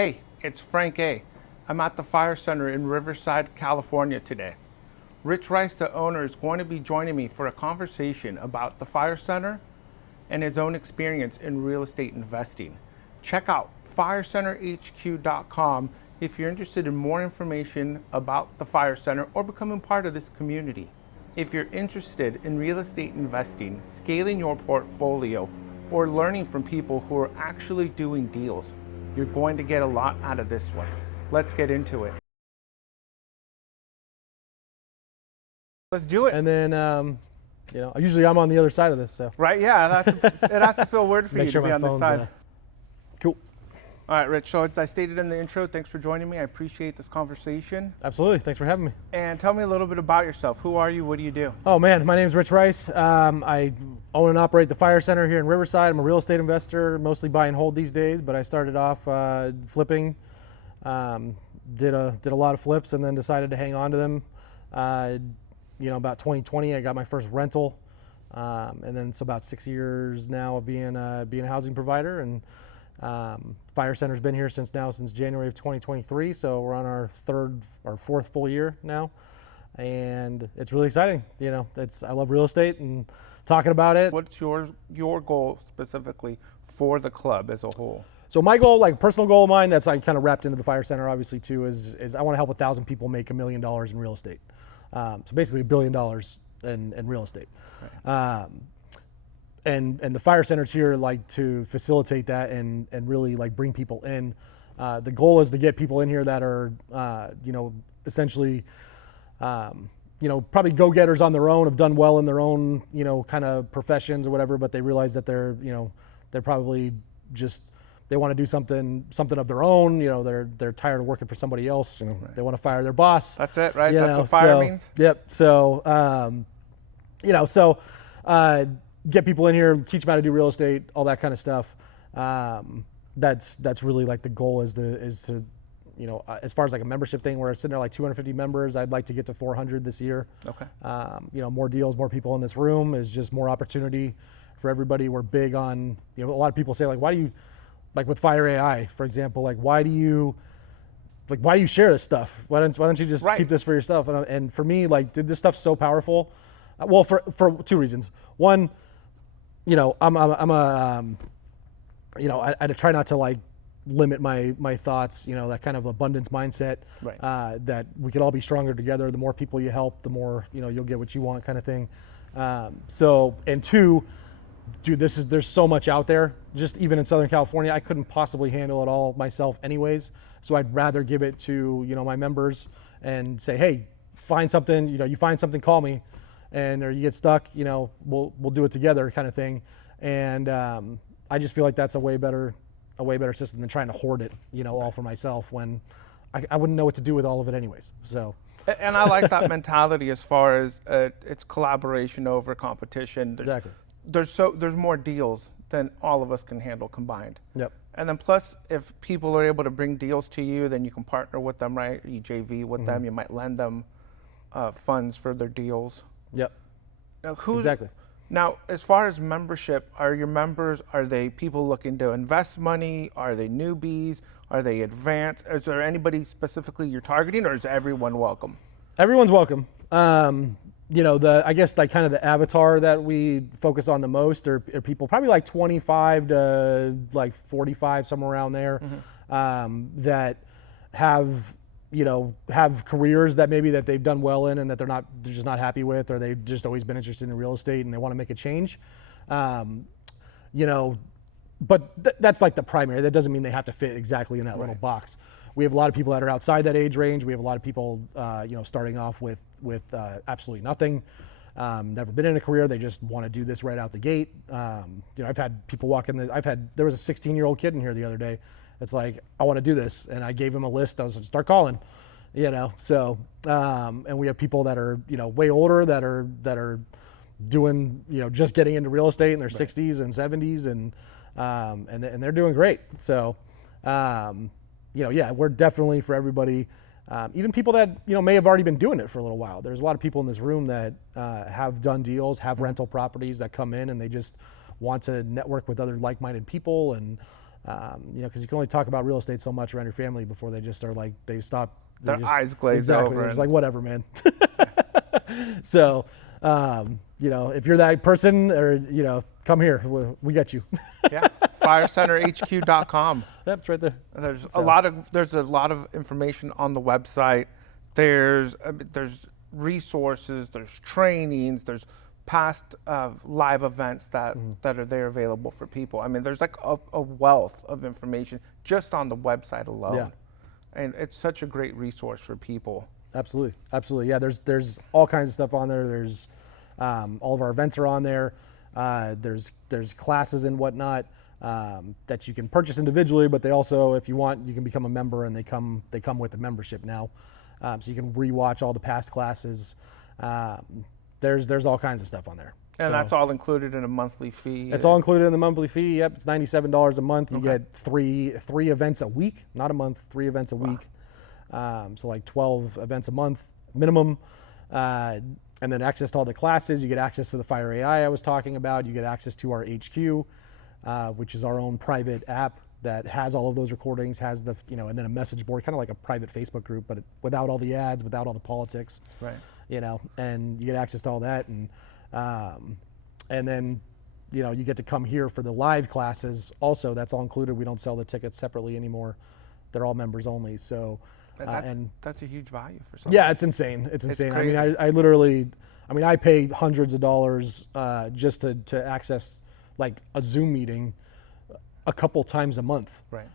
Hey, it's Frank A. I'm at the Fire Center in Riverside, California today. Rich Rice, the owner, is going to be joining me for a conversation about the Fire Center and his own experience in real estate investing. Check out firecenterhq.com if you're interested in more information about the Fire Center or becoming part of this community. If you're interested in real estate investing, scaling your portfolio, or learning from people who are actually doing deals, you're going to get a lot out of this one. Let's get into it. Let's do it. And then, usually I'm on the other side of this, so. Right, yeah, it has to feel weird for you to be on this side. Cool. All right, Rich, so as I stated in the intro, thanks for joining me. I appreciate this conversation. Absolutely, thanks for having me. And tell me a little bit about yourself. Who are you, what do you do? Oh man, my name is Rich Rice. I own and operate the Fire Center here in Riverside. I'm a real estate investor, mostly buy and hold these days, but I started off flipping, did a lot of flips and then decided to hang on to them. About 2020, I got my first rental, and then it's about 6 years now of being a housing provider. And Fire Center's been here since January of 2023, so we're on our fourth full year now, and it's really exciting. I love real estate and talking about it. What's your goal specifically for the club as a whole? So my goal, like personal goal of mine, that's like kind of wrapped into the Fire Center obviously too, is I want to help 1,000 people make $1 million in real estate. So basically $1 billion in real estate. Right. And the Fire Center's here like to facilitate that and really like bring people in. The goal is to get people in here that are, essentially, probably go-getters on their own, have done well in their own, kind of professions or whatever, but they realize that they're probably just, they want to do something of their own. They're tired of working for somebody else. Right. They want to fire their boss. That's it, right? That's what fire means. Yep. So, get people in here, teach them how to do real estate, all that kind of stuff. That's really like the goal is to, as far as like a membership thing, we're sitting there like 250 members. I'd like to get to 400 this year. Okay. More deals, more people in this room is just more opportunity for everybody. We're big on, a lot of people say like, why do you, like with Fire AI, for example, like why do you share this stuff? Why don't you just keep this for yourself? And for me, like, this stuff's so powerful. Well, for two reasons. One, I try not to like limit my thoughts, that kind of abundance mindset, right. That we could all be stronger together. The more people you help, the more, you'll get what you want kind of thing. And two, dude, there's so much out there. Just even in Southern California, I couldn't possibly handle it all myself anyways. So I'd rather give it to, my members and say, hey, find something, you find something, call me. Or you get stuck, we'll do it together kind of thing. And I just feel like that's a way better system than trying to hoard it, all for myself when I wouldn't know what to do with all of it anyways. So. And I like that mentality as far as it's collaboration over competition. Exactly. There's more deals than all of us can handle combined. Yep. And then plus, if people are able to bring deals to you, then you can partner with them, right? You JV with them. You might lend them funds for their deals. Yep. Now, exactly. Now, as far as membership, are your members, are they people looking to invest money? Are they newbies? Are they advanced? Is there anybody specifically you're targeting, or is everyone welcome? Everyone's welcome. I guess like kind of the avatar that we focus on the most are people probably like 25 to like 45, somewhere around there, that have careers that maybe that they've done well in and that they're just not happy with, or they've just always been interested in real estate and they want to make a change. But that's like the primary. That doesn't mean they have to fit exactly in that little box. We have a lot of people that are outside that age range. We have a lot of people, starting off with absolutely nothing, never been in a career. They just want to do this right out the gate. I've had people walk in. There was a 16-year-old kid in here the other day. It's like, I want to do this, and I gave him a list. I was like, start calling, So, and we have people that are, way older that are doing, just getting into real estate in their 60s and 70s, and they're doing great. So, we're definitely for everybody. Even people that may have already been doing it for a little while. There's a lot of people in this room that have done deals, have rental properties that come in, and they just want to network with other like-minded people and because you can only talk about real estate so much around your family before they just are like, they stop. Their eyes glaze exactly, over. They're just like, whatever, man. So, if you're that person, or, come here, we got you. Yeah, firecenterhq.com. Yep, it's right there. There's a lot of information on the website. There's resources, there's trainings, there's past live events that are there available for people. I mean, there's like a wealth of information just on the website alone. Yeah. And it's such a great resource for people. Absolutely. Yeah, there's all kinds of stuff on there. There's all of our events are on there. There's classes and whatnot that you can purchase individually, but they also, if you want, you can become a member, and they come with a membership now, so you can rewatch all the past classes. There's all kinds of stuff on there. And so that's all included in a monthly fee. It's all included in the monthly fee. Yep, it's $97 a month. You get three events a week, not a month, 3 events a week. So like 12 events a month minimum. And then access to all the classes. You get access to the Fire AI I was talking about. You get access to our HQ, which is our own private app that has all of those recordings, has the, and then a message board, kind of like a private Facebook group, but without all the ads, without all the politics. Right. And you get access to all that. And then, you get to come here for the live classes. Also, that's all included. We don't sell the tickets separately anymore. They're all members only. So, that's a huge value for someone. Yeah, it's insane. It's insane. crazy. I literally, I pay hundreds of dollars just to access like a Zoom meeting a couple times a month. Right.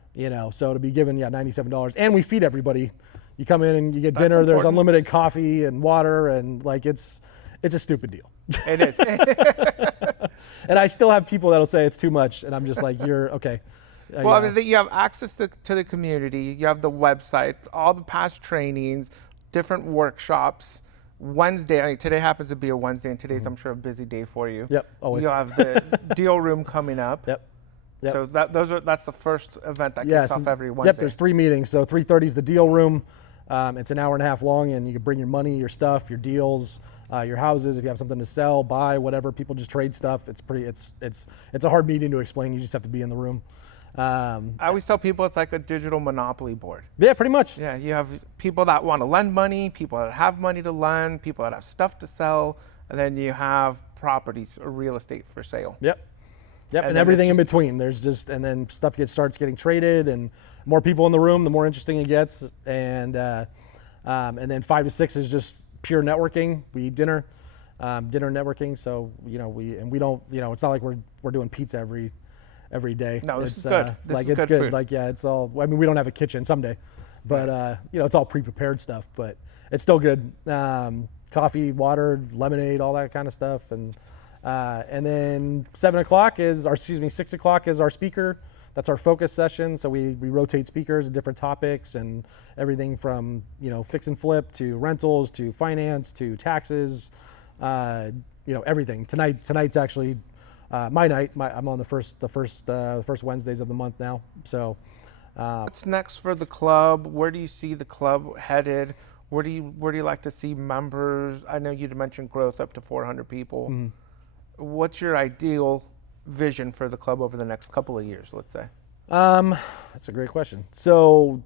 So to be given, $97, and we feed everybody. You come in and you get dinner. Important. There's unlimited coffee and water, and like it's a stupid deal. It is. And I still have people that'll say it's too much, and I'm just like, you're okay. Well, I mean, you have access to the community. You have the website, all the past trainings, different workshops. Wednesday, today happens to be a Wednesday, and today's, I'm sure, a busy day for you. Yep, always. You have the deal room coming up. Yep. So that's the first event that kicks off every Wednesday. Yep, there's 3 meetings. So 3:30 is the deal room. It's an hour and a half long, and you can bring your money, your stuff, your deals, your houses. If you have something to sell, buy, whatever, people just trade stuff. It's a hard meeting to explain. You just have to be in the room. I always tell people it's like a digital monopoly board. Yeah, pretty much. Yeah, you have people that want to lend money, people that have money to lend, people that have stuff to sell, and then you have properties or real estate for sale. Yep, and everything in between. There's and then stuff starts getting traded, and more people in the room, the more interesting it gets. And then 5 to 6 is just pure networking. We eat dinner networking. So we don't, it's not like we're doing pizza every day. No, it's good. It's good. Food. Like, it's all, we don't have a kitchen someday, but it's all pre-prepared stuff, but it's still good. Coffee, water, lemonade, all that kind of stuff. And then 6 o'clock is our speaker. That's our focus session. So we rotate speakers, different topics, and everything from, fix and flip to rentals to finance to taxes, everything. Tonight's actually my night. I'm on the first Wednesdays of the month now. So what's next for the club? Where do you see the club headed? Where do you like to see members? I know you mentioned growth up to 400 people. Mm-hmm. What's your ideal vision for the club over the next couple of years, let's say? That's a great question. So,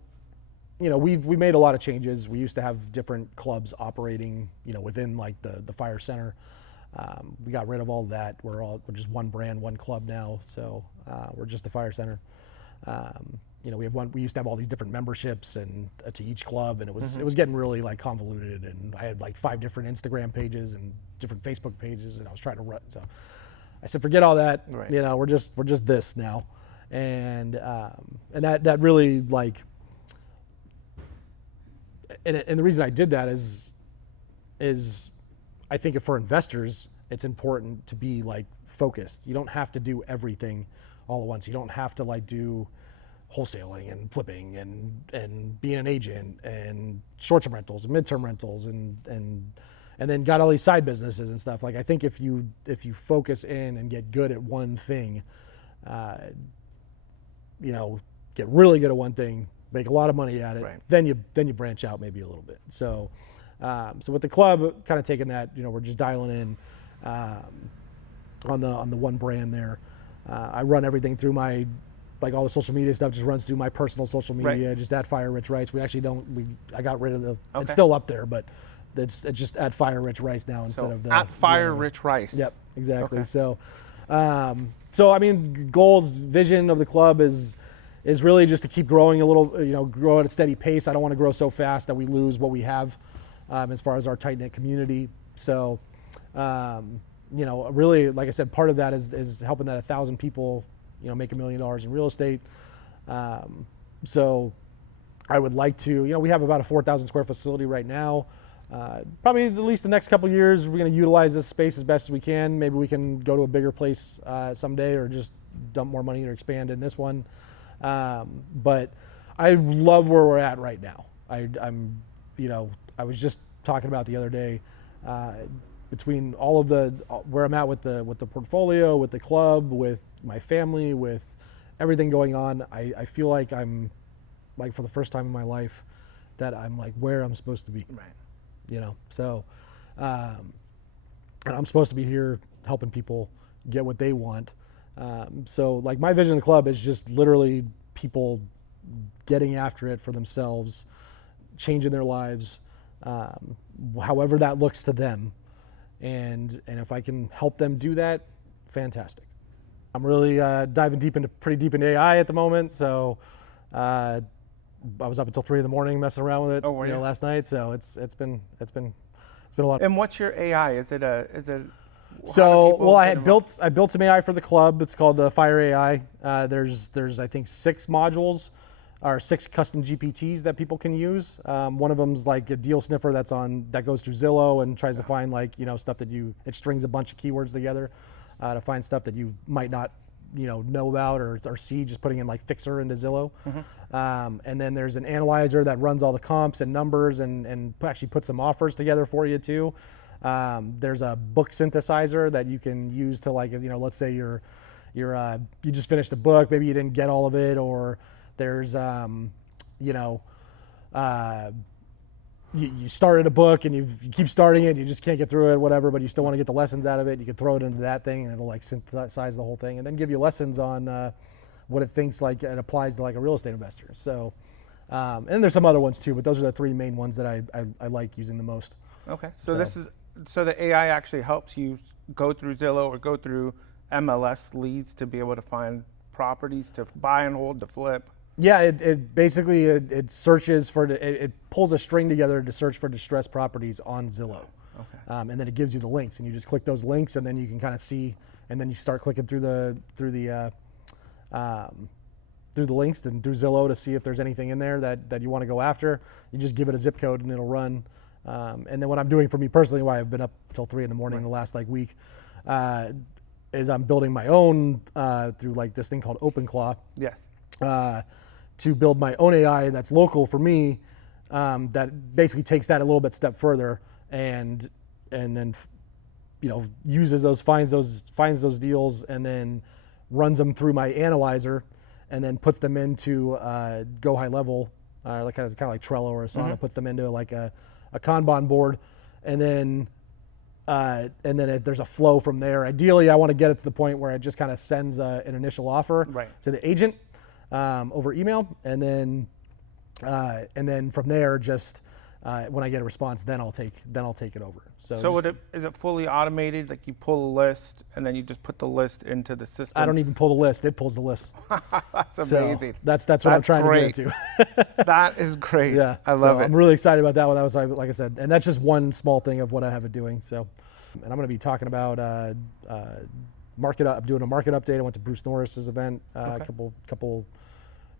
we made a lot of changes. We used to have different clubs operating, within like the fire center. We got rid of all that. We're just one brand, one club now. So we're just the fire center. We used to have all these different memberships and to each club, and it was getting really like convoluted. And I had like 5 different Instagram pages and different Facebook pages, and I was trying to run. So I said, forget all that. Right. We're just this now, and that really like. And the reason I did that is I think for investors, it's important to be like focused. You don't have to do everything all at once. You don't have to like do wholesaling and flipping and being an agent and short-term rentals and mid-term rentals and then got all these side businesses and stuff. Like, I think if you focus in and get good at one thing, get really good at one thing, make a lot of money at it, right. then you branch out maybe a little bit. So with the club, kind of taking that, we're just dialing in on the one brand there. I run everything through my like all the social media stuff just runs through my personal social media, Right. just at Fire Rich Rice. We actually I got rid of the, Okay. it's still up there, but it's just at Fire Rich Rice now instead So of the at Fire the other. Rich Rice. Yep, exactly. Okay. So I mean, goals, vision of the club is really just to keep growing a little, grow at a steady pace. I don't want to grow so fast that we lose what we have as far as our tight knit community. So, really, like I said, part of that is helping that 1,000 people, make $1 million in real estate. So I would like to, we have about a 4,000 square facility right now. Probably at least the next couple of years, we're going to utilize this space as best as we can. Maybe we can go to a bigger place someday, or just dump more money or expand in this one. But I love where we're at right now. I was just talking about the other day, between all of where I'm at with the portfolio, with the club, with my family, with everything going on, I feel like I'm like, for the first time in my life, that I'm like where I'm supposed to be. Right. So and I'm supposed to be here helping people get what they want. So like my vision of the club is just literally people getting after it for themselves, changing their lives, however that looks to them. And if I can help them do that, fantastic. I'm really diving pretty deep into AI at the moment. So I was up until 3 a.m. messing around with it, Oh, were you? last night. So it's been a lot. And what's your AI? Is it? So, well, I built some AI for the club. It's called Fire AI. There's I think 6 modules, or 6 custom GPTs that people can use. One of them's like a deal sniffer that goes through Zillow and tries to find stuff that it strings a bunch of keywords together to find stuff that you might not know about or see, just putting in like fixer into Zillow. And then there's an analyzer that runs all the comps and numbers and actually puts some offers together for you too. There's a book synthesizer that you can use to, like, let's say you just finished a book, maybe you didn't get all of it, or there's you started a book and you keep starting it, you just can't get through it, whatever, but you still want to get the lessons out of it. You can throw it into that thing and it'll like synthesize the whole thing and then give you lessons on what it thinks like it applies to like a real estate investor. So and there's some other ones too, but those are the 3 main ones that I like using the most. Okay, so the AI actually helps you go through Zillow or go through MLS leads to be able to find properties to buy and hold, to flip. Yeah, it basically it searches for it pulls a string together to search for distressed properties on Zillow. Okay. And then it gives you the links, and you just click those links, and then you can kind of see, and then you start clicking through the links and through Zillow to see if there's anything in there that you want to go after. You just give it a zip code and it'll run. And then what I'm doing for me personally, why I've been up till 3 a.m. the last week, is I'm building my own through like this thing called OpenClaw. Yes. To build my own AI that's local for me, that basically takes that a little bit step further and then uses finds those deals and then runs them through my analyzer and then puts them into Go High Level, like kind of like Trello or Asana, puts them into like a Kanban board, and then there's a flow from there. Ideally, I want to get it to the point where it just kind of sends an initial offer to the agent over email, and then from there, just when I get a response, then I'll take it over. So is it fully automated? Like you pull a list and then you just put the list into the system? I don't even pull the list; it pulls the list. That's amazing. So that's what I'm trying to get into. That is great. Yeah, I love it. I'm really excited about that one. That was like I said, and that's just one small thing of what I have it doing. So, and I'm going to be talking about market. I'm doing a market update. I went to Bruce Norris's event a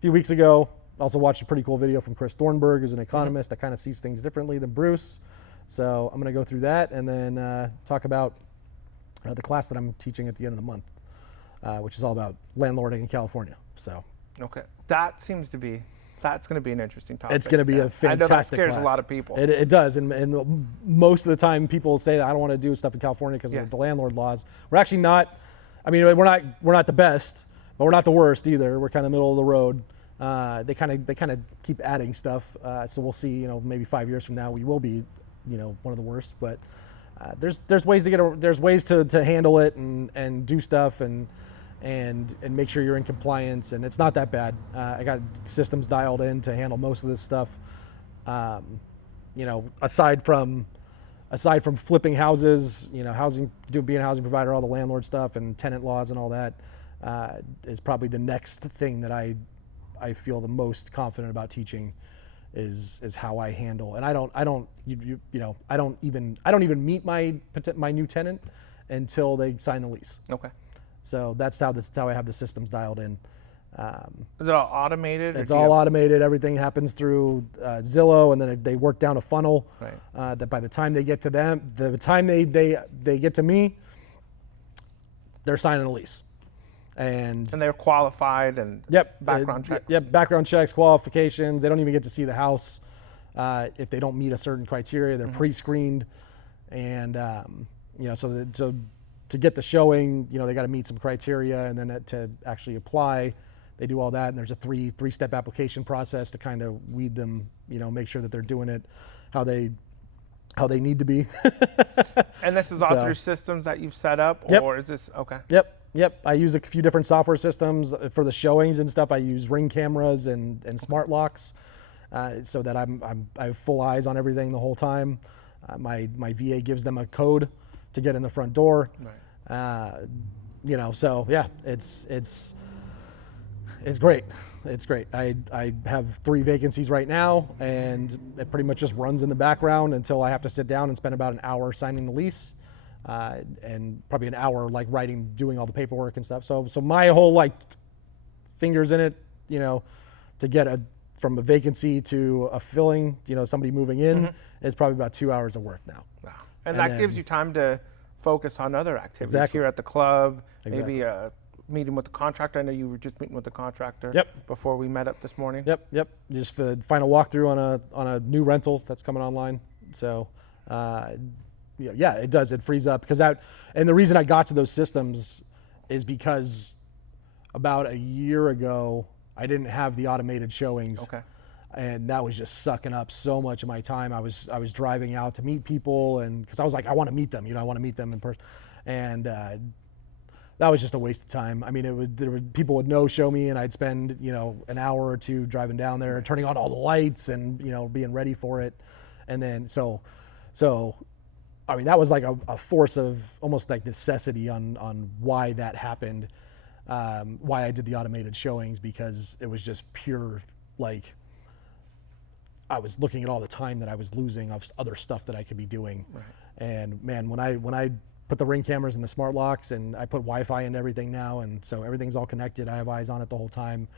few weeks ago. Also watched a pretty cool video from Chris Thornburg, who's an economist that kind of sees things differently than Bruce. So I'm going to go through that and then talk about the class that I'm teaching at the end of the month, which is all about landlording in California. So okay, that's going to be an interesting topic. It's going to be a fantastic I know that scares class. a lot of people. It does, and most of the time people say that I don't want to do stuff in California because of the landlord laws. We're actually not. I mean, we're not the best, but we're not the worst either. We're kind of middle of the road. They kind of keep adding stuff, so we'll see. Maybe 5 years from now we will be, one of the worst. But there's ways to handle it and do stuff, and and make sure you're in compliance. And it's not that bad. I got systems dialed in to handle most of this stuff. You know, aside from flipping houses, you know, being a housing provider, all the landlord stuff and tenant laws and all that is probably the next thing that I feel the most confident about teaching is how I handle. And I don't even meet my new tenant until they sign the lease. Okay. So that's how I have the systems dialed in. Is it all automated? It's all automated. Everything happens through Zillow, and then they work down a funnel. Right. That by the time they get to them, the time they get to me, they're signing a lease. And they're qualified and background checks. Yep, background checks, qualifications. They don't even get to see the house if they don't meet a certain criteria. They're pre-screened, and you know, so to get the showing, you know, they got to meet some criteria, and then to actually apply, they do all that. And there's a three-step application process to kind of weed them, you know, make sure that they're doing it how they need to be. And this is all through systems that you've set up, or is this okay? Yep. I use a few different software systems for the showings and stuff. I use Ring cameras and smart locks, so that I have full eyes on everything the whole time. My VA gives them a code to get in the front door. Right. You know, so yeah, it's great. It's great. I have 3 vacancies right now, and it pretty much just runs in the background until I have to sit down and spend about an hour signing the lease, and probably an hour like doing all the paperwork and stuff. So my whole like fingers in it, you know, to get from a vacancy to a filling, you know, somebody moving in is probably about 2 hours of work now. Wow. And that gives you time to focus on other activities. Exactly. Here at the club, Exactly. maybe a meeting with the contractor. I know you were just meeting with the contractor before we met up this morning. Yep. Just the final walkthrough on a new rental that's coming online. So, yeah, it does. It frees up and the reason I got to those systems is because about a year ago, I didn't have the automated showings. Okay. And that was just sucking up so much of my time. I was driving out to meet people, and because I was like, I want to meet them, you know, I want to meet them in person, and that was just a waste of time. I mean, people would show me, and I'd spend, you know, an hour or two driving down there, turning on all the lights, and, you know, being ready for it, and then so, I mean, that was like a force of almost like necessity on why that happened, why I did the automated showings, because it was just pure like. I was looking at all the time that I was losing of other stuff that I could be doing. Right. And man, when I put the Ring cameras and the smart locks, and I put Wi-Fi into everything now, and so everything's all connected, I have eyes on it the whole time.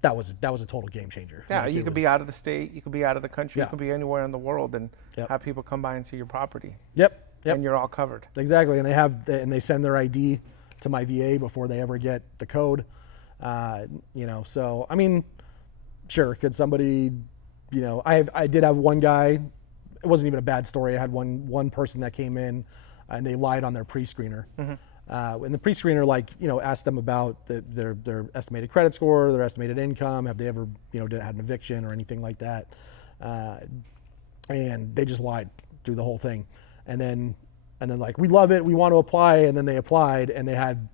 That was a total game changer. Yeah, you could be out of the state, you could be out of the country, Yeah. you could be anywhere in the world, and have people come by and see your property. Yep. And you're all covered. Exactly, and they send their ID to my VA before they ever get the code. You know, so I mean, sure, could somebody, you know, I did have one guy, it wasn't even a bad story. I had one person that came in and they lied on their pre-screener. And the pre-screener, like, you know, asked them about their estimated credit score, their estimated income, have they ever, you know, had an eviction or anything like that. And they just lied through the whole thing. And then like, we love it, we want to apply, and then they applied and they had,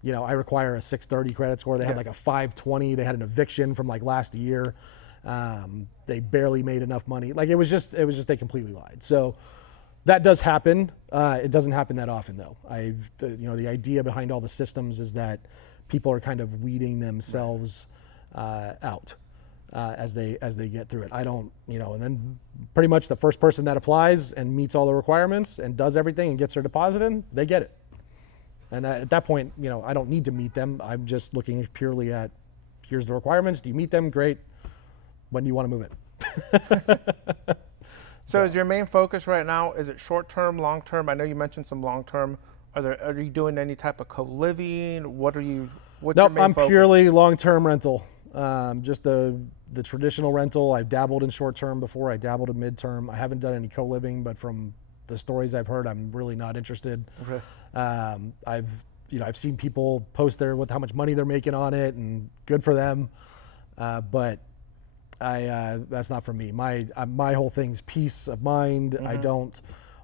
you know, I require a 630 credit score. They had like a 520. They had an eviction from like last year. They barely made enough money. Like it was just they completely lied. So that does happen. It doesn't happen that often though. You know, the idea behind all the systems is that people are kind of weeding themselves out as they get through it. I don't, you know, and then pretty much the first person that applies and meets all the requirements and does everything and gets their deposit in, they get it. And at that point, you know, I don't need to meet them. I'm just looking purely at, here's the requirements. Do you meet them? Great. When do you want to move it? So is your main focus right now, is it short-term, long-term? I know you mentioned some long-term. Are you doing any type of co-living? What's Nope, your main I'm focus? purely long-term rental. Just the traditional rental. I've dabbled in short-term before. I dabbled in mid-term. I haven't done any co-living, but from the stories I've heard, I'm really not interested. Okay. I've seen people post with how much money they're making on it, and good for them. But that's not for me. My whole thing's peace of mind. I don't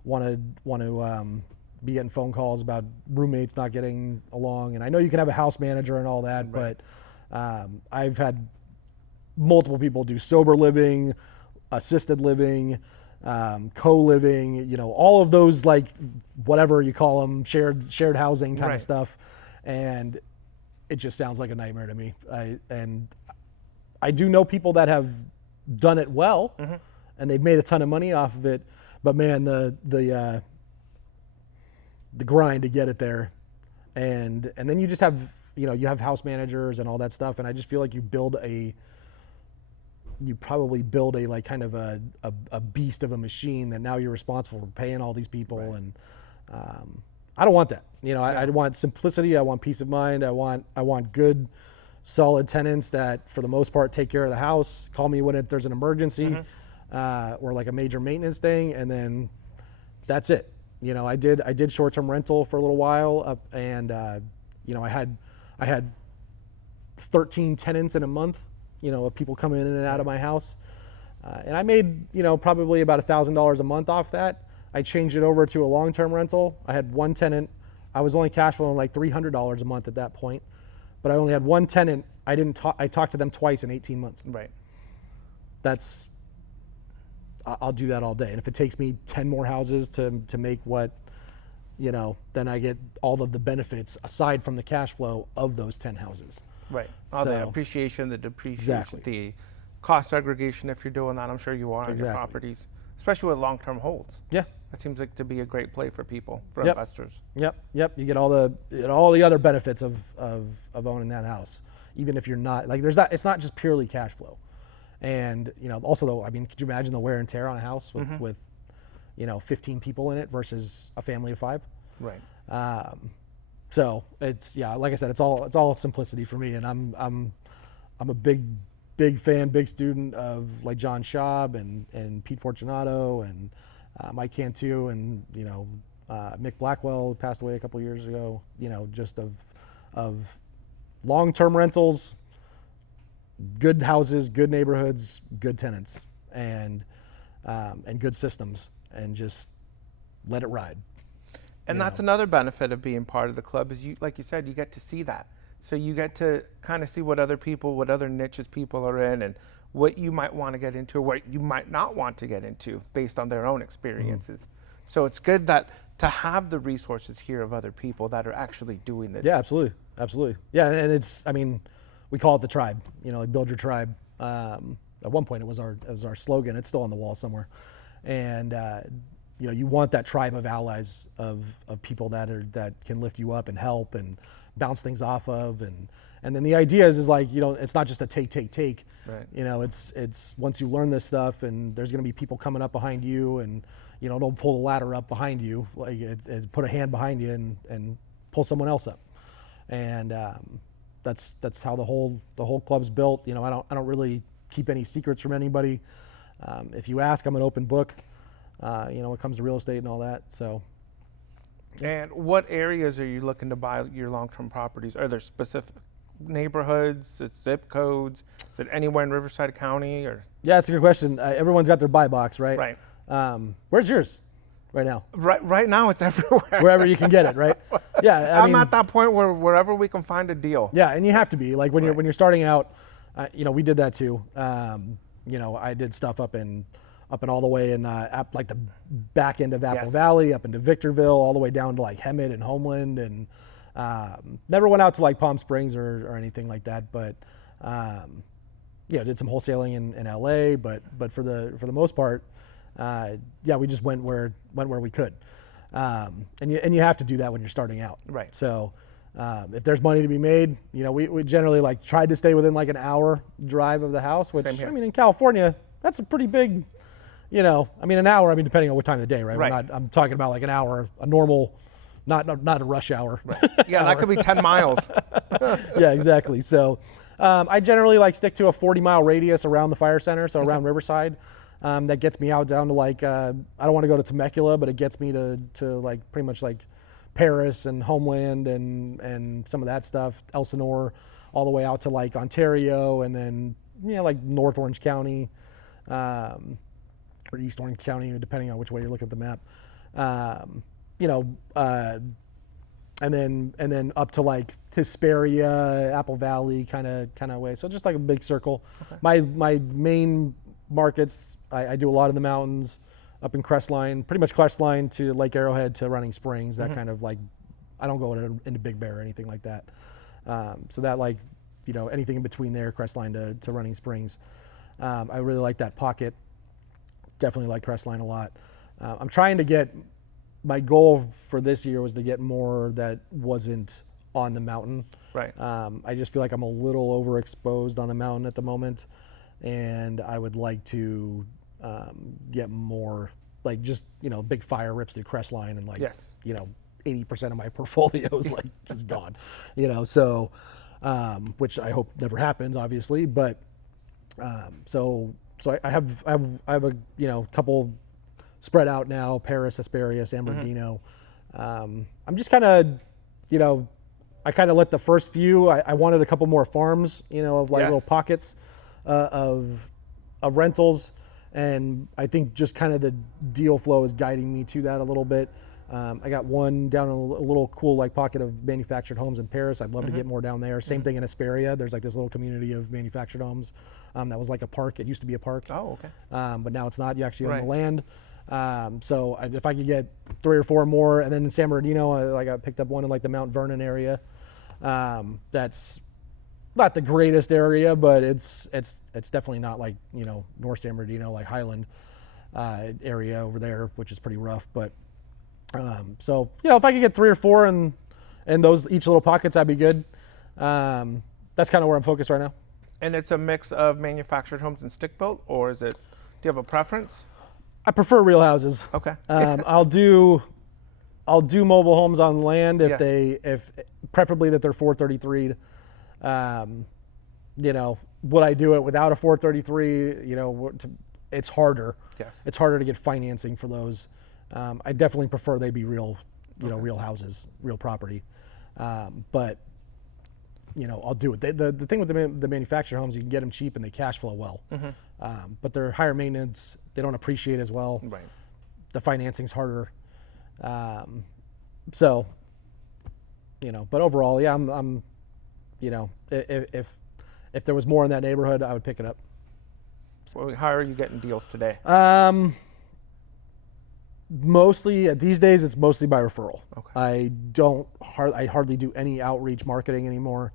want to be getting phone calls about roommates not getting along. And I know you can have a house manager and all that, Right. but I've had multiple people do sober living, assisted living, co-living, you know, all of those, like whatever you call them, shared housing kind Right. of stuff. And it just sounds like a nightmare to me. I do know people that have done it well, and they've made a ton of money off of it. But man, the grind to get it there, and then you just have, you know, you have house managers and all that stuff. And I just feel like you probably build a like kind of a beast of a machine that now you're responsible for paying all these people. Right. And I don't want that. You know, Yeah. I want simplicity. I want peace of mind. I want good, solid tenants that for the most part take care of the house, call me when there's an emergency, or like a major maintenance thing, and then that's it. You know, I did short-term rental for a little while, and you know, I had 13 tenants in a month, you know, of people coming in and out of my house. And I made, you know, probably about $1,000 a month off that. I changed it over to a long-term rental. I had one tenant. I was only cash flowing like $300 a month at that point, but I only had one tenant. I talked to them twice in 18 months. Right. I'll do that all day. And if it takes me 10 more houses to make what, you know, then I get all of the benefits aside from the cash flow of those 10 houses. Right. All the So- appreciation, the depreciation, Exactly. the cost segregation, if you're doing that, I'm sure you are on your Exactly. properties, especially with long-term holds. Yeah. That seems like to be a great play for people, for Yep. investors. Yep. You get all the other benefits of owning that house, even if you're not like it's not just purely cash flow. And you know, also though, I mean, could you imagine the wear and tear on a house with you know, 15 people in it versus a family of 5? Right. So it's, yeah, like I said, it's all simplicity for me, and I'm a big fan, big student of like John Schaub and Pete Fortunato and Mike Cantu, and you know, Mick Blackwell passed away a couple years ago. You know, just of long-term rentals, good houses, good neighborhoods, good tenants, and good systems, and just let it ride. And You that's know. another benefit of being part of the club is you, like you said, you get to see that. So you get to kind of see what other niches people are in, and what you might want to get into, or what you might not want to get into based on their own experiences. So it's good that to have the resources here of other people that are actually doing this. Yeah, absolutely. Yeah, and it's, I mean, we call it the tribe. You know, like build your tribe. At one point, it was our slogan. It's still on the wall somewhere, and you know, you want that tribe of allies of people that can lift you up and help and bounce things off of, and then the idea is like, you know, it's not just a take. Right. You know, it's once you learn this stuff, and there's going to be people coming up behind you, and you know, don't pull the ladder up behind you, like put a hand behind you and pull someone else up, and that's how the whole club's built. You know, I don't really keep any secrets from anybody. If you ask, I'm an open book. You know, when it comes to real estate and all that. So. And what areas are you looking to buy your long-term properties? Are there specific neighborhoods, zip codes? Is it anywhere in Riverside County, or? Yeah, that's a good question. Everyone's got their buy box, right? Right. Where's yours right now? Right now it's everywhere. Wherever you can get it, right? Yeah, I I'm mean, at that point where wherever we can find a deal. yeah, and you have to be like when Right. you're starting out. You know, we did that too. You know, I did stuff up in all the way in like the back end of Apple Yes. Valley, up into Victorville, all the way down to like Hemet and Homeland, and never went out to like Palm Springs or anything like that. But yeah, did some wholesaling in LA, but for the most part, yeah, we just went where we could, and you have to do that when you're starting out. Right. So if there's money to be made, you know, we generally like tried to stay within like an hour drive of the house, which Same here. I mean, in California, that's a pretty big, you know, I mean, an hour, I mean, depending on what time of the day, right? Right. I'm talking about like an hour, a normal, not a rush hour. Yeah, that could be 10 miles. Yeah, exactly. So I generally like stick to a 40-mile radius around the fire center, so around Riverside. That gets me out down to like, I don't want to go to Temecula, but it gets me to like pretty much like Paris and Homeland and some of that stuff, Elsinore, all the way out to like Ontario, and then, you know, like North Orange County, or East Orange County, depending on which way you're looking at the map. You you know, and then up to like Hesperia, Apple Valley kind of way. So just like a big circle. Okay. My main markets, I do a lot in the mountains, up in Crestline, pretty much Crestline to Lake Arrowhead to Running Springs. That kind of like, I don't go into Big Bear or anything like that. So that like, you know, anything in between there, Crestline to Running Springs. I really like that pocket. Definitely like Crestline a lot. I'm trying to get, my goal for this year was to get more that wasn't on the mountain. Right. I just feel like I'm a little overexposed on the mountain at the moment, and I would like to get more, like just, you know, big fire rips through Crestline and like, yes. you know, 80% of my portfolio is like just gone, you know, so, which I hope never happens, obviously, but so I have a, you know, couple spread out now, Paris, Hesperia, San Bernardino. I'm just kind of, you know, I kind of let the first few, I wanted a couple more farms, you know, of like little pockets of rentals. And I think just kind of the deal flow is guiding me to that a little bit. I got one down in a little cool like pocket of manufactured homes in Paris. I'd love to get more down there. Same thing in Hesperia. There's like this little community of manufactured homes. That was like a park. It used to be a park. Oh, okay. But now it's not. You actually own the land. So if I could get 3 or 4 more, and then in San Bernardino, I got picked up one in like the Mount Vernon area. That's not the greatest area, but it's definitely not like, you know, North San Bernardino, like Highland area over there, which is pretty rough. But so, you know, if I could get 3 or 4 in those each little pockets, that'd be good. That's kind of where I'm focused right now. And it's a mix of manufactured homes and stick built, or is it? Do you have a preference? I prefer real houses. Okay. I'll do mobile homes on land if preferably that they're 433'd. You know, would I do it without a 433? You know, it's harder. Yes. It's harder to get financing for those. I definitely prefer they be real, you know, real houses, real property. But you know, I'll do it. The thing with the manufactured homes, you can get them cheap and they cash flow well. But they're higher maintenance. They don't appreciate as well. Right. The financing's harder. So, you know, but overall, yeah, I'm you know, if there was more in that neighborhood, I would pick it up. So how are you getting deals today? Mostly these days, it's mostly by referral. Okay. I hardly do any outreach marketing anymore.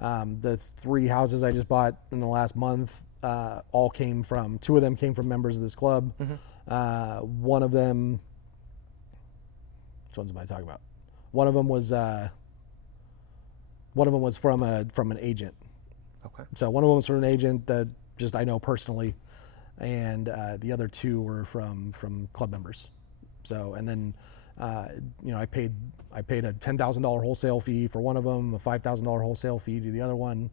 The 3 houses I just bought in the last month, all came from, 2 of them came from members of this club. One of them, which ones am I talking about? One of them was from an agent. Okay. So one of them was from an agent that just I know personally, and the other 2 were from club members. So, and then you know, I paid a $10,000 wholesale fee for one of them, a $5,000 wholesale fee to the other one,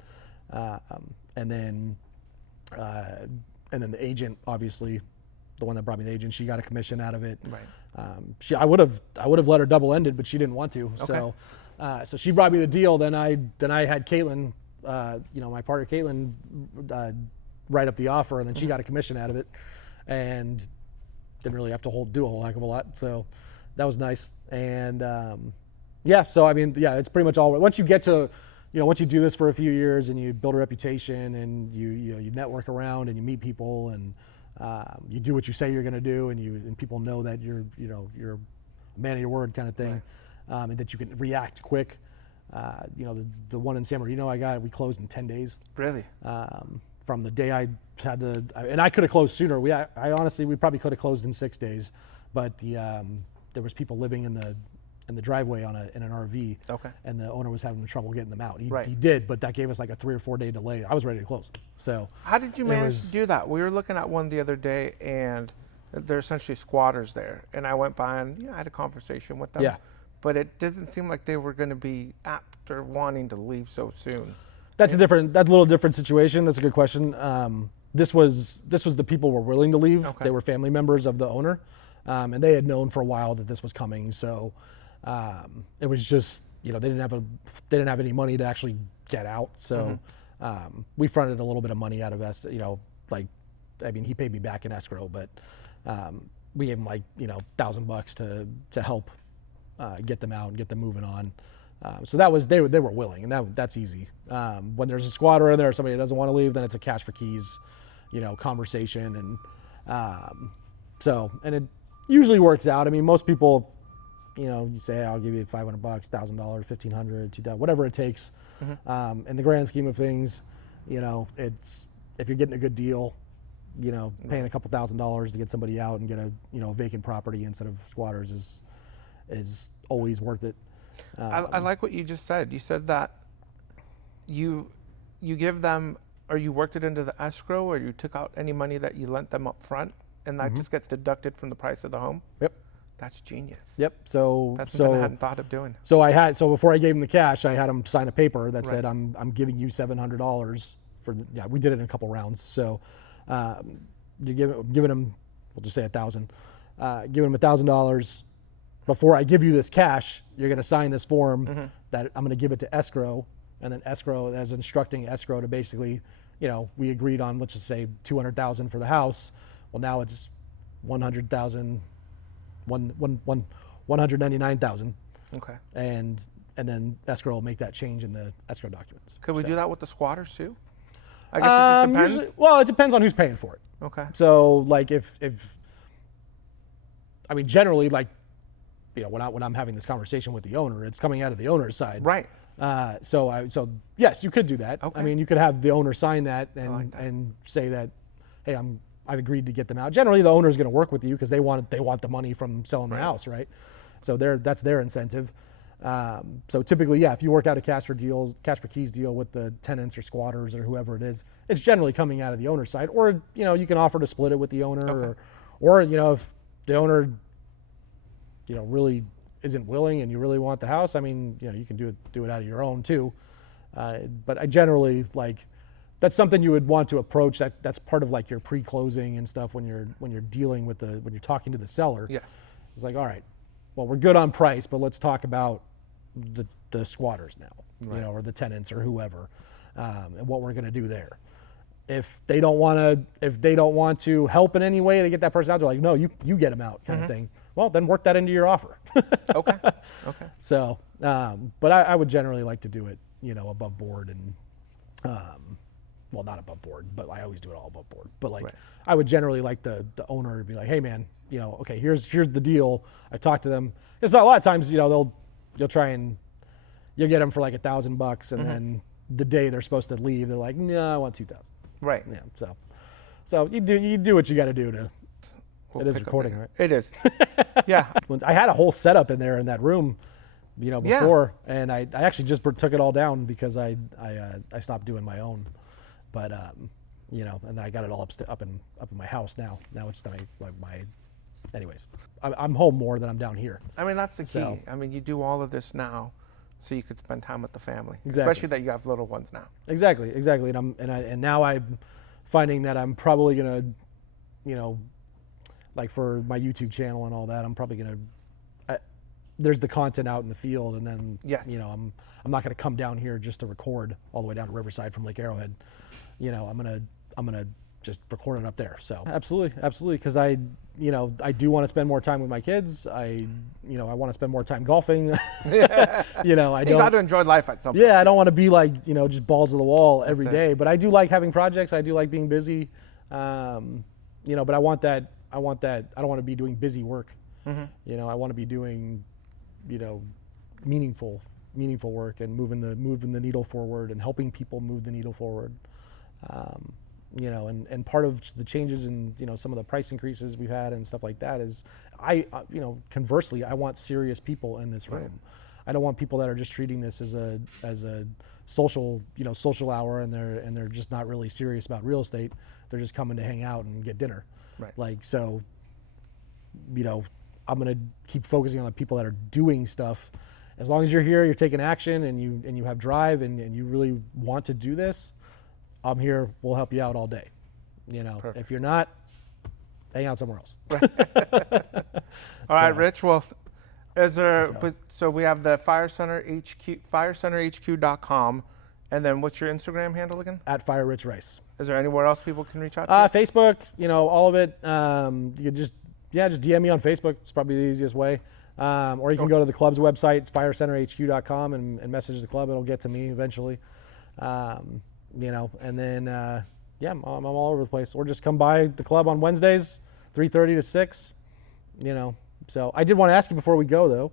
and then the agent, obviously, the one that brought me the agent, she got a commission out of it. Right. I would have let her double ended, but she didn't want to. Okay. So she brought me the deal. Then I had Caitlin, you know, my partner Caitlin, write up the offer, and then she got a commission out of it, and didn't really have to do a whole heck of a lot. So that was nice. And yeah, so I mean, yeah, it's pretty much all. Once you get to, you know, once you do this for a few years and you build a reputation and you network around and you meet people and you do what you say you're going to do, and people know that you're a man of your word kind of thing, right. And that you can react quick. You know, the one in San Bernardino we closed in 10 days. Really? From the day I had and I could have closed sooner. We probably could have closed in 6 days, but there was people living in the driveway in an RV. Okay. And the owner was having trouble getting them out. Right. He did, but that gave us like a 3 or 4 day delay. I was ready to close. So how did you manage to do that? We were looking at one the other day, and they're essentially squatters there. And I went by and I had a conversation with them. Yeah. But it doesn't seem like they were going to be apt or wanting to leave so soon. That's a little different situation. That's a good question. This was the people were willing to leave. Okay. They were family members of the owner, and they had known for a while that this was coming. So it was just, you know, they didn't have any money to actually get out. So we fronted a little bit of money out of us. You know, like, I mean, he paid me back in escrow, but we gave him like, you know, $1,000 to help get them out and get them moving on. So that was they were willing, and that's easy. When there's a squatter in there, or somebody that doesn't want to leave, then it's a cash for keys, conversation, and and it usually works out. I mean, most people, you say, hey, I'll give you $500, $1,000, $1,500, $2,000, whatever it takes. In the grand scheme of things, it's if you're getting a good deal, paying a couple $1,000s to get somebody out and get a vacant property instead of squatters is always worth it. I like what you just said. You said that you give them, or you worked it into the escrow, or you took out any money that you lent them up front, and that just gets deducted from the price of the home. Yep. That's genius. Yep. That's something I hadn't thought of doing. So before I gave him the cash, I had him sign a paper that said I'm giving you $700 for we did it in a couple rounds. So you're giving him, we'll just say 1,000, giving him $1,000. Before I give you this cash, you're going to sign this form that I'm going to give it to escrow, and then escrow as instructing escrow to basically, we agreed on, let's just say $200,000 for the house. Well, now it's $100,000, $199,000. Okay. And then escrow will make that change in the escrow documents. Could we do that with the squatters too? I guess it just depends. Usually, it depends on who's paying for it. Okay. So generally, when I'm having this conversation with the owner, it's coming out of the owner's side. Right. So yes, you could do that. Okay. I mean, you could have the owner sign that like that. and say that, hey, I've agreed to get them out. Generally, the owner is going to work with you because they want the money from selling the house, right? So that's their incentive. So typically, if you work out a cash for keys deal with the tenants or squatters or whoever it is, it's generally coming out of the owner's side. Or you can offer to split it with the owner, or if the owner really isn't willing and you really want the house, I mean, you can do it out of your own too. But I generally that's something you would want to approach. That's part of your pre-closing and stuff when you're dealing with when you're talking to the seller. Yes. It's all right, well, we're good on price, but let's talk about the squatters now, or the tenants or whoever, and what we're going to do there. If they don't want to help in any way to get that person out, they're like, no, you get them out, kind of thing. Well, then work that into your offer. Okay. So, but I would generally like to do it, above board and, not above board, but I always do it all above board. But I would generally like the owner to be like, hey man, okay, here's the deal. I talked to them. It's a lot of times, you'll try and you'll get them for $1,000, and then the day they're supposed to leave, they're like, no, I want 2,000. Right. Yeah. So you do what you got to do to. It is recording, right? It is. Yeah. I had a whole setup in there in that room, before, and I actually just took it all down because I stopped doing my own, but and then I got it all up in my house now. Now it's my. Anyways, I'm home more than I'm down here. I mean, that's the key. So, I mean, you do all of this now so you could spend time with the family, exactly. Especially that you have little ones now. Exactly. And now I'm finding that I'm probably gonna, for my YouTube channel and all that, I'm probably gonna. There's the content out in the field, and then I'm not gonna come down here just to record all the way down to Riverside from Lake Arrowhead. I'm gonna just record it up there. So absolutely, because I do want to spend more time with my kids. I want to spend more time golfing. You got to enjoy life at some point. Yeah, I don't want to be just balls to the wall every day. But I do like having projects. I do like being busy. But I want that. I don't want to be doing busy work. I want to be doing, meaningful work and moving the needle forward and helping people move the needle forward. And part of the changes in, some of the price increases we've had and stuff like that is conversely, I want serious people in this room. Right. I don't want people that are just treating this as a social hour and they're just not really serious about real estate. They're just coming to hang out and get dinner. Right. I'm going to keep focusing on the people that are doing stuff. As long as you're here, you're taking action and you have drive and you really want to do this, I'm here. We'll help you out all day. Perfect. If you're not, hang out somewhere else. All right, Rich. Well, so we have the Fire Center HQ, firecenterhq.com, and then what's your Instagram handle again? @FireRichRice. Is there anywhere else people can reach out to? Facebook, all of it. You could just DM me on Facebook. It's probably the easiest way. Or you can go to the club's website, it's firecenterhq.com, and message the club. It'll get to me eventually. And then, I'm all over the place. Or just come by the club on Wednesdays, 3:30 to 6. So I did want to ask you before we go, though,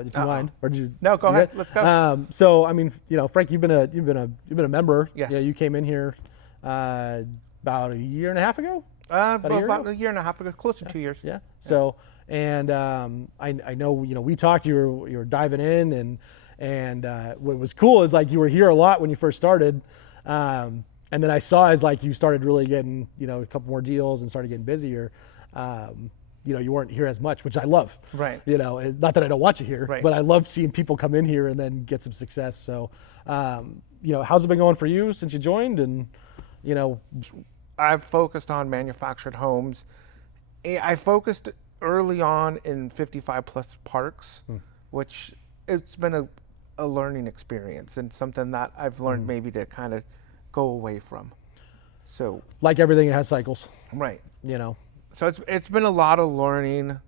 if you mind, or did you? No, go ahead. Let's go. So I mean, Frank, you've been a member. Yes. Yeah, you came in here about a year and a half ago. About a year and a half ago, close to 2 years. Yeah. So, and I know, we talked. You were diving in, and what was cool is like you were here a lot when you first started, and then I saw as like you started really getting a couple more deals and started getting busier. You weren't here as much, which I love. Right. Not that I don't want you here, right. but I love seeing people come in here and then get some success. So, how's it been going for you since you joined? And I've focused on manufactured homes. I focused early on in 55 plus parks, which it's been a learning experience and something that I've learned maybe to kind of go away from. So like everything, it has cycles. Right. So it's been a lot of learning.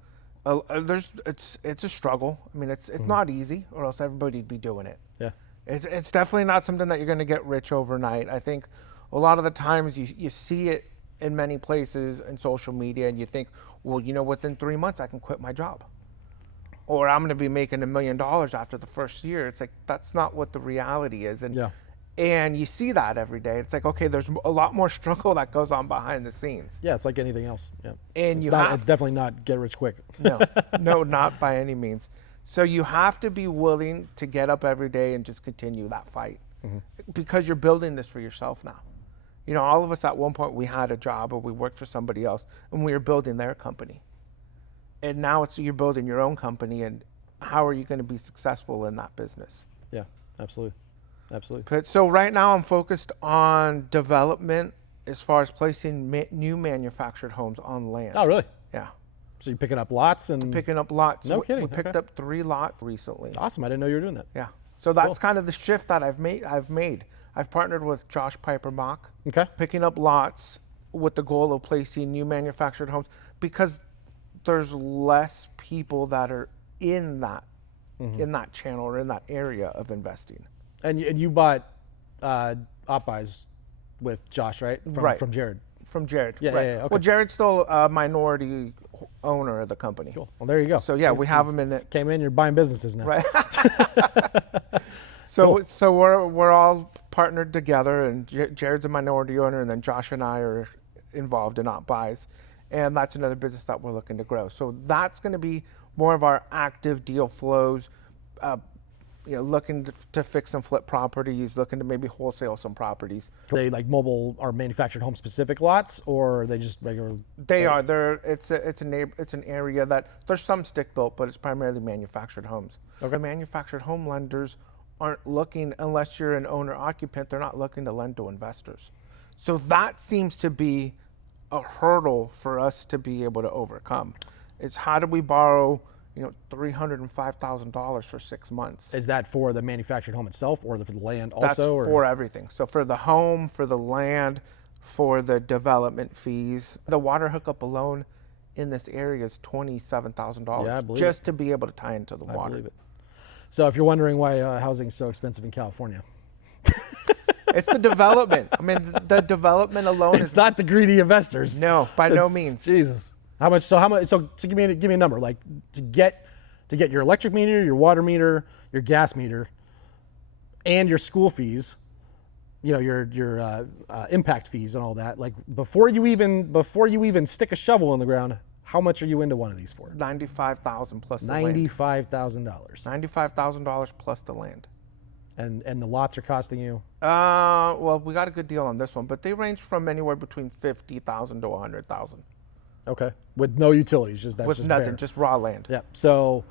It's a struggle. I mean, it's not easy, or else everybody'd be doing it. Yeah. It's definitely not something that you're going to get rich overnight. I think a lot of the times you see it in many places in social media, and you think, well, within 3 months I can quit my job, or I'm going to be making $1 million after the first year. It's like that's not what the reality is, and you see that every day. It's like, okay, there's a lot more struggle that goes on behind the scenes. Yeah, it's like anything else. Yeah, and it's definitely not get rich quick. No, not by any means. So you have to be willing to get up every day and just continue that fight, because you're building this for yourself now. All of us at one point, we had a job or we worked for somebody else and we were building their company. And now you're building your own company, and how are you going to be successful in that business? Yeah, absolutely. But so right now I'm focused on development as far as placing new manufactured homes on land. Oh, really? Yeah. So you're picking up lots and... Picking up lots. No kidding. We picked up 3 lots recently. Awesome. I didn't know you were doing that. Yeah. So that's kind of the shift that I've made. I've partnered with Josh Piper Mock, picking up lots with the goal of placing new manufactured homes, because there's less people that are in that channel or in that area of investing. And you bought OpBuys with Josh, right? From Jared. From Jared. Yeah, right. yeah. Okay. Well, Jared's still a minority owner of the company. Cool. Well, there you go. So yeah, we have him in it. Came in, you're buying businesses now. Right. So we're all partnered together, and Jared's a minority owner, and then Josh and I are involved in OpBuys, and that's another business that we're looking to grow. So that's going to be more of our active deal flows. Looking to fix and flip properties, looking to maybe wholesale some properties. Are they like mobile or manufactured home specific lots, or are they just regular? They are. It's an area that there's some stick built, but it's primarily manufactured homes. Okay. The manufactured home lenders aren't looking, unless you're an owner occupant, they're not looking to lend to investors. So that seems to be a hurdle for us to be able to overcome. It's how do we borrow $305,000 for 6 months. Is that for the manufactured home itself, or for the land also? That's for everything. So for the home, for the land, for the development fees. The water hookup alone in this area is $27,000 yeah, just to be able to tie into the water. I believe it. So if you're wondering why housing is so expensive in California. It's the development. I mean, the development alone it's not the greedy investors. No, by no means. Jesus. How much? So give me a number. Like to get your electric meter, your water meter, your gas meter, and your school fees, your impact fees and all that. Like before you even stick a shovel in the ground, how much are you into one of these for? $95,000 plus the $95,000. $95,000 plus the land. And the lots are costing you? Well, we got a good deal on this one, but they range from anywhere between $50,000 to $100,000. Okay, with no utilities, just nothing, bare. just raw land. Yeah. So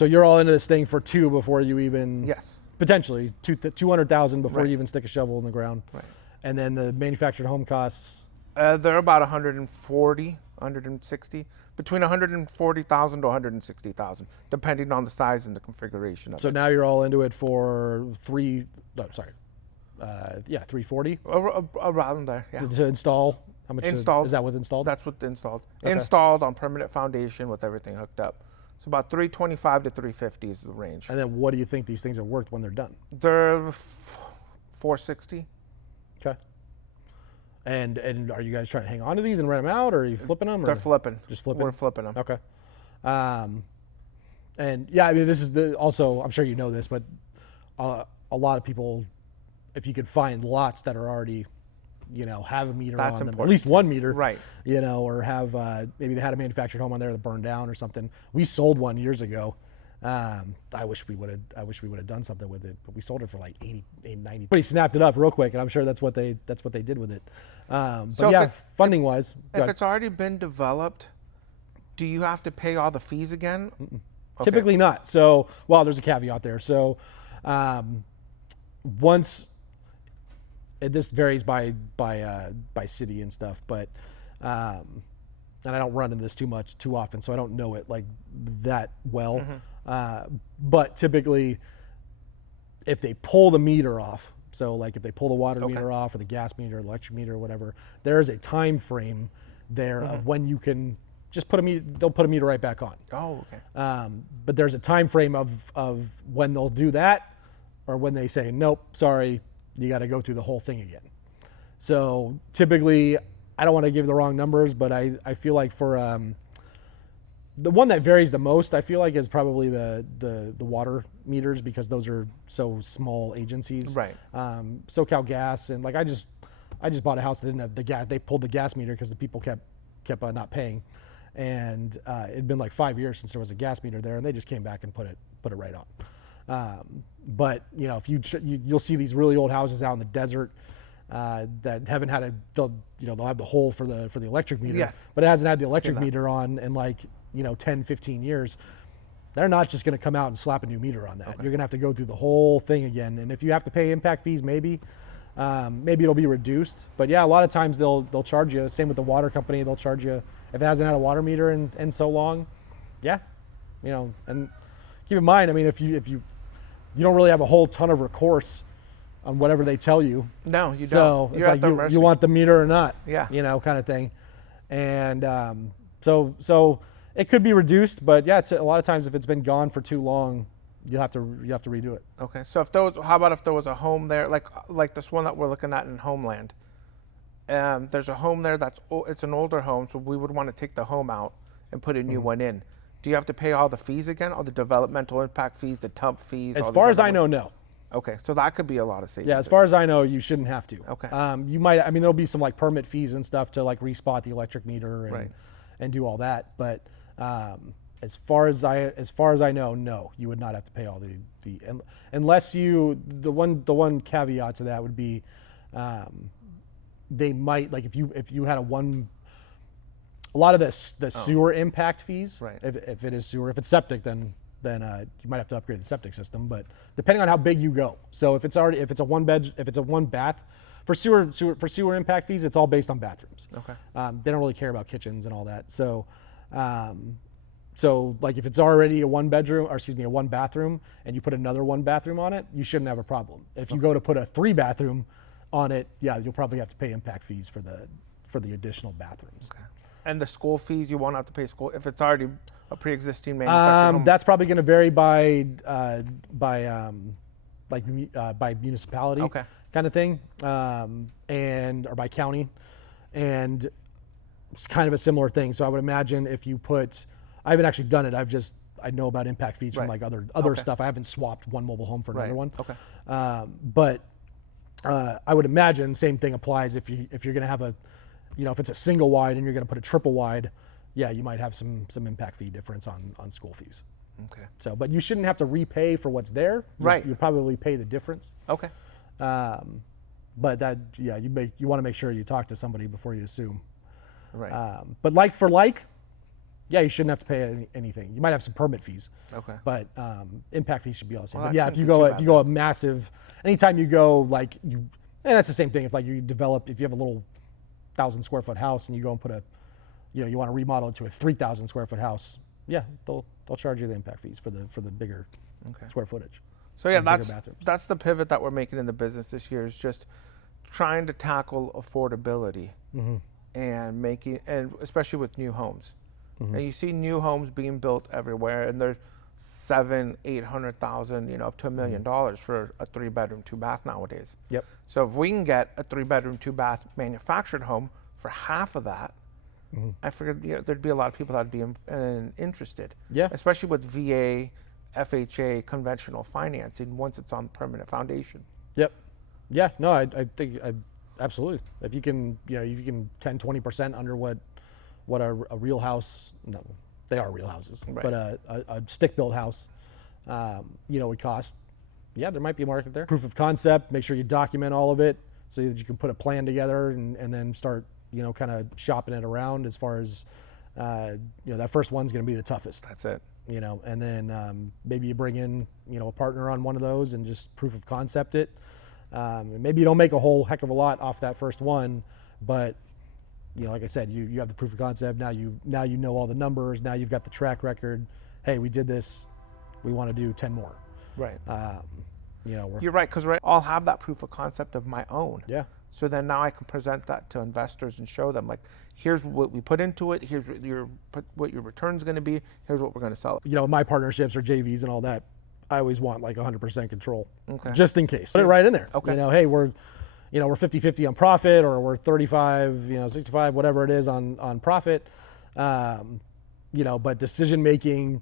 you're all into this thing for 2 before you even. Yes. Potentially 200,000 before you even stick a shovel in the ground. Right. And then the manufactured home costs. They're about 140, 160, between 140,000 to 160,000, depending on the size and the configuration of it. So now you're all into it for 340. Around there, yeah. To install. How much installed. is that with installed? That's with installed. Okay. Installed on permanent foundation with everything hooked up. So about 325 to 350 is the range. And then what do you think these things are worth when they're done? They're 460. Okay. And are you guys trying to hang on to these and rent them out, or are you flipping them? Or They're flipping. Just flipping? We're flipping them. Okay. And yeah, I mean, this is also, I'm sure you know this, but a lot of people, if you could find lots that are already, have a meter That's on them, important. at least one meter, Right. Or have, maybe they had a manufactured home on there that burned down or something. We sold one years ago. I wish we would have done something with it, but we sold it for like 80, 90. But he snapped it up real quick, and I'm sure that's what they did with it. But So yeah, funding wise, If it's already been developed, do you have to pay all the fees again? Okay. typically not. So, well, there's a caveat there. So, once this varies by city and stuff, but and I don't run into this too often, so I don't know it like that well. But typically, if they pull the meter off, so like if they pull the water meter off or the gas meter, electric meter, or whatever, there is a time frame there of when you can just put a meter. They'll put a meter right back on. Oh, okay. But there's a time frame of when they'll do that, or when they say nope, sorry, you got to go through the whole thing again. So typically, I don't want to give the wrong numbers, but I feel like for the one that varies the most, I feel like is probably the water meters, because those are so small agencies. Right. SoCal Gas, and like I just bought a house that didn't have the gas. They pulled the gas meter because the people kept not paying, and it'd been like 5 years since there was a gas meter there, and they just came back and put it right on. But if you'll see these really old houses out in the desert that haven't had they'll have the hole for the electric meter, Yes. but it hasn't had the electric meter on in 10, 15 years. They're not just going to come out and slap a new meter on that. Okay. You're going to have to go through the whole thing again, and if you have to pay impact fees, maybe it'll be reduced. But yeah, a lot of times they'll charge you. Same with the water company, they'll charge you if it hasn't had a water meter in so long. Yeah, and keep in mind, I mean, if you don't really have a whole ton of recourse on whatever they tell you. No, you don't. So it's like you want the meter or not. Yeah. Kind of thing. And so it could be reduced, but yeah, it's a lot of times if it's been gone for too long, you have to redo it. Okay. So how about if there was a home there, like this one that we're looking at in Homeland? There's a home there it's an older home, so we would want to take the home out and put a new one in. Do you have to pay all the fees again, all the developmental impact fees, the TUMP fees? As far as I know, no. Okay, so that could be a lot of savings. Yeah, as far as I know, you shouldn't have to. Okay. You might. I mean, there'll be some like permit fees and stuff to like respot the electric meter and Right. and do all that. But as far as I know, no, you would not have to pay all the unless the one caveat to that would be they might, like if you had a lot of the sewer impact fees. Right. If it is sewer, if it's septic, then you might have to upgrade the septic system. But depending on how big you go, so if it's a one bath, for sewer impact fees, it's all based on bathrooms. Okay. They don't really care about kitchens and all that. So like if it's already a one bathroom, and you put another one bathroom on it, you shouldn't have a problem. If you go to put a 3 bathroom on it, yeah, you'll probably have to pay impact fees for the additional bathrooms. Okay. And the school fees, you won't have to pay school if it's already a pre-existing manufactured home? That's probably going to vary by municipality, Okay. kind of thing, or by county, and it's kind of a similar thing. So I would imagine if you I haven't actually done it. I know about impact fees from Right. like other Okay. stuff. I haven't swapped one mobile home for another one. Okay. But I would imagine same thing applies if you're going to have if it's a single wide and you're going to put a triple wide, yeah, you might have some impact fee difference on school fees. Okay. So, but you shouldn't have to repay for what's there. Right. You probably pay the difference. Okay. But you want to make sure you talk to somebody before you assume. Right. But like for like, yeah, you shouldn't have to pay anything. You might have some permit fees. Okay. But impact fees should be all the same. Well, But yeah, that if you shouldn't be too go bad a massive, anytime you go and that's the same thing. If like you develop, if you have a little 1,000 square foot house and you go and put you want to remodel it to a 3,000 square foot house, yeah, they'll charge you the impact fees for the bigger square footage. So yeah, bigger bathrooms. that's the pivot that we're making in the business this year, is just trying to tackle affordability and especially with new homes. And you see new homes being built everywhere, and they're $700,000, $800,000, up to $1 million for a 3-bedroom, 2-bath nowadays. Yep. So if we can get a 3-bedroom, 2-bath manufactured home for half of that, I figured there'd be a lot of people that'd be interested. Yeah. Especially with VA, FHA, conventional financing once it's on permanent foundation. Yep. Yeah. No, I think absolutely. If you can, you can 10, 20% under what a real house. No, they are real houses, Right. but a stick-built house, would cost. Yeah, there might be a market there. Proof of concept. Make sure you document all of it so that you can put a plan together and then start, kind of shopping it around as far as, that first one's going to be the toughest. That's it. And then maybe you bring in, a partner on one of those and just proof of concept it. Maybe you don't make a whole heck of a lot off that first one, but like I said, you have the proof of concept. Now you know all the numbers. Now you've got the track record. Hey, we did this. We want to do 10 more. Right. You're right, because I'll have that proof of concept of my own. Yeah. So then now I can present that to investors and show them, like, here's what we put into it. Here's what your return's going to be. Here's what we're going to sell it. My partnerships or JVs and all that, I always want like 100% control, Okay. just in case. Put it right in there. Okay. Hey, we're 50-50 on profit, or we're 35, 65, whatever it is on profit. But decision making,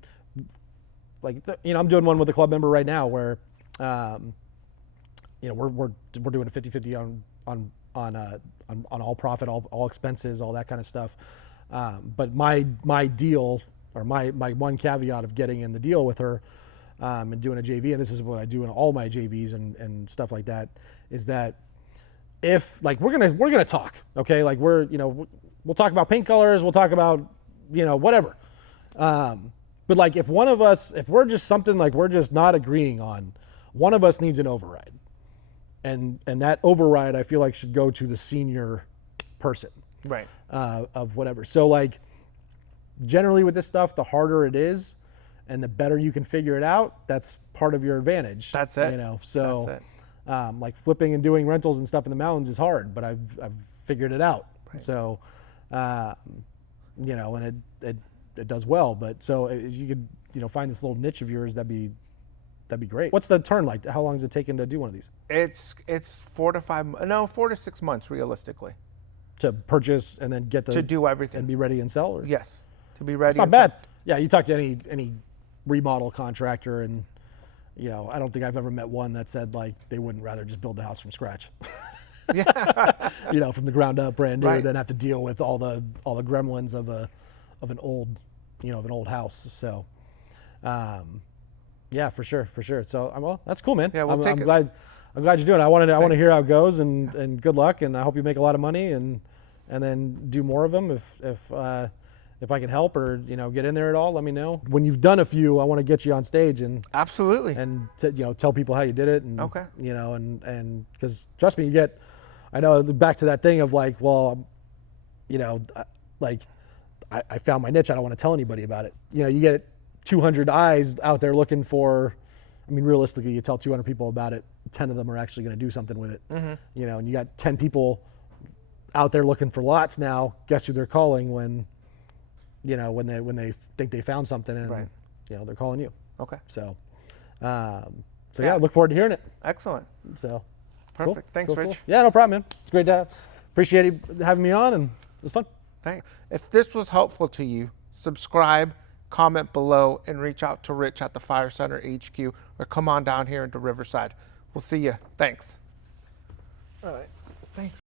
like, I'm doing one with a club member right now where, we're doing a 50-50 on all profit, all expenses, all that kind of stuff. But my deal, or my one caveat of getting in the deal with her, and doing a JV, and this is what I do in all my JVs and stuff like that, is that if, like, we're gonna talk, okay, like we'll talk about paint colors, we'll talk about whatever, but like if one of us, if we're just something like we're just not agreeing on, one of us needs an override, and that override I feel like should go to the senior person, Right. Of whatever. So like generally with this stuff, the harder it is and the better you can figure it out, that's part of your advantage. That's it. So That's it. like flipping and doing rentals and stuff in the mountains is hard, but I've figured it out. Right. So, and it does well. But so if you could, find this little niche of yours, that'd be great. What's the turn like? How long is it taking to do one of these? It's 4 to 6 months realistically To purchase and then get to do everything and be ready and sell? Or? Yes, to be ready. It's not bad. Yeah, you talk to any remodel contractor, and I don't think I've ever met one that said like they wouldn't rather just build a house from scratch. Yeah. From the ground up, brand new, Right. than have to deal with all the gremlins of an old house. So, yeah, for sure. So, well, that's cool, man. Yeah, we'll I'm glad you're doing it. I want to hear how it goes, and good luck, and I hope you make a lot of money, and then do more of them if I can help, or get in there at all. Let me know. When you've done a few, I want to get you on stage and Absolutely. tell people how you did it, and Okay. and because trust me, I know back to that thing of like, well, I found my niche. I don't want to tell anybody about it. You get 200 eyes out there looking for. I mean, realistically, you tell 200 people about it, 10 of them are actually going to do something with it. Mm-hmm. And you got 10 people out there looking for lots now. Guess who they're calling when they think they found something, and Right. they're calling you. Okay. So, yeah, look forward to hearing it. Excellent. So, Perfect. cool. Thanks, Cool, Rich. cool. Yeah, no problem, man. It's great to appreciate you having me on, and it was fun. Thanks. If this was helpful to you, subscribe, comment below, and reach out to Rich at the Fire Center HQ, or come on down here into Riverside. We'll see you. Thanks. All right. Thanks.